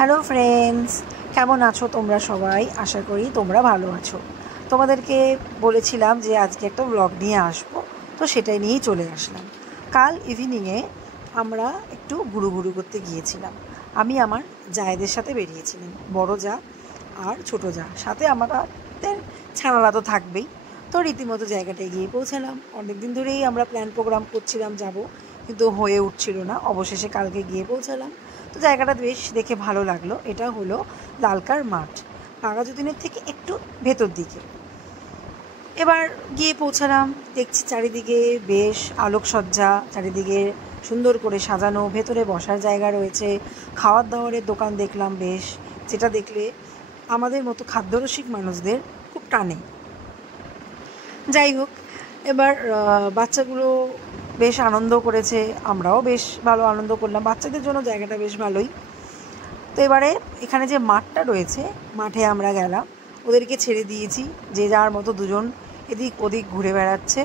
Hello friends, কেমন আছো তোমরা সবাই? আশা করি তোমরা ভালো আছো। তোমাদেরকে বলেছিলাম যে আজকে একটা ব্লগ নিয়ে আসবো, তো সেটাই নিয়েই চলে আসলাম। কাল ইভিনিংয়ে আমরা একটু ঘুরু করতে গিয়েছিলাম। আমি আমার জায়েদের সাথে বেরিয়েছিলাম, বড় যা আর ছোট যা, সাথে আমাদের ছানারা তো থাকবেই। তো রীতিমতো জায়গাটায় গিয়ে পৌঁছালাম। অনেক দিন ধরেই আমরা প্ল্যান প্রোগ্রাম করছিলাম যাব, কিন্তু হয়ে উঠছিল না। অবশেষে কালকে গিয়ে পৌঁছালাম। তো জায়গাটা বেশ দেখে ভালো লাগলো। এটা হলো লালকার মাঠ, বাঘাযতীনের থেকে একটু ভেতর দিকে। এবার গিয়ে পৌঁছালাম, দেখছি চারিদিকে বেশ আলোকসজ্জা, চারিদিকে সুন্দর করে সাজানো, ভেতরে বসার জায়গা রয়েছে, খাওয়ার দাওয়ারের দোকান দেখলাম বেশ, যেটা দেখলে আমাদের মতো খাদ্যরসিক মানুষদের খুব টানে। যাই হোক, এবার বাচ্চাগুলো বেশ আনন্দ করেছে, আমরাও বেশ ভালো আনন্দ করলাম। বাচ্চাদের জন্য জায়গাটা বেশ ভালোই। তো এবারে এখানে যে মাঠটা রয়েছে, মাঠে আমরা গেলাম, ওদেরকে ছেড়ে দিয়েছি, যে যার মতো দুজন এদিক ওদিক ঘুরে বেড়াচ্ছে।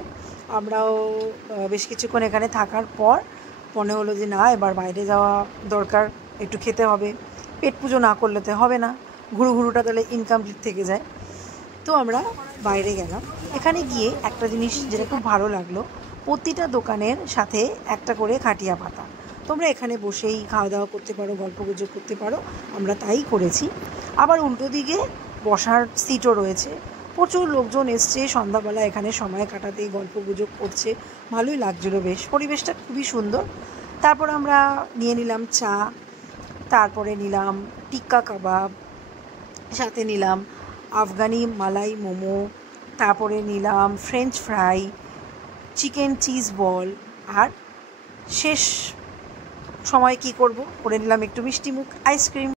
আমরাও বেশ কিছুক্ষণ এখানে থাকার পর মনে হলো যে না, এবার বাইরে যাওয়া দরকার, একটু খেতে হবে। পেট পুজো না করলে তো হবে না, ঘুরুটা তাহলে ইনকমপ্লিট থেকে যায়। তো আমরা বাইরে গেলাম। এখানে গিয়ে একটা জিনিস যেটা খুব ভালো লাগলো, প্রতিটা দোকানের সাথে একটা করে খাটিয়া পাতা। তোমরা এখানে বসেই খাওয়া দাওয়া করতে পারো, গল্পগুজব করতে পারো। আমরা তাই করেছি। আবার উল্টো দিকে বসার সিটও রয়েছে। প্রচুর লোকজন এসছে সন্ধ্যাবেলা এখানে সময় কাটাতে, গল্পগুজব করছে। ভালোই লাগছিলো, বেশ পরিবেশটা খুবই সুন্দর। তারপর আমরা নিয়ে নিলাম চা, তারপরে নিলাম টিক্কা কাবাব, সাথে নিলাম আফগানি মালাই মোমো, তারপরে নিলাম French fry, chicken cheese ball, আর শেষ সময় কি করব, করে নিলাম একটু মিষ্টি মুখ আইসক্রিম।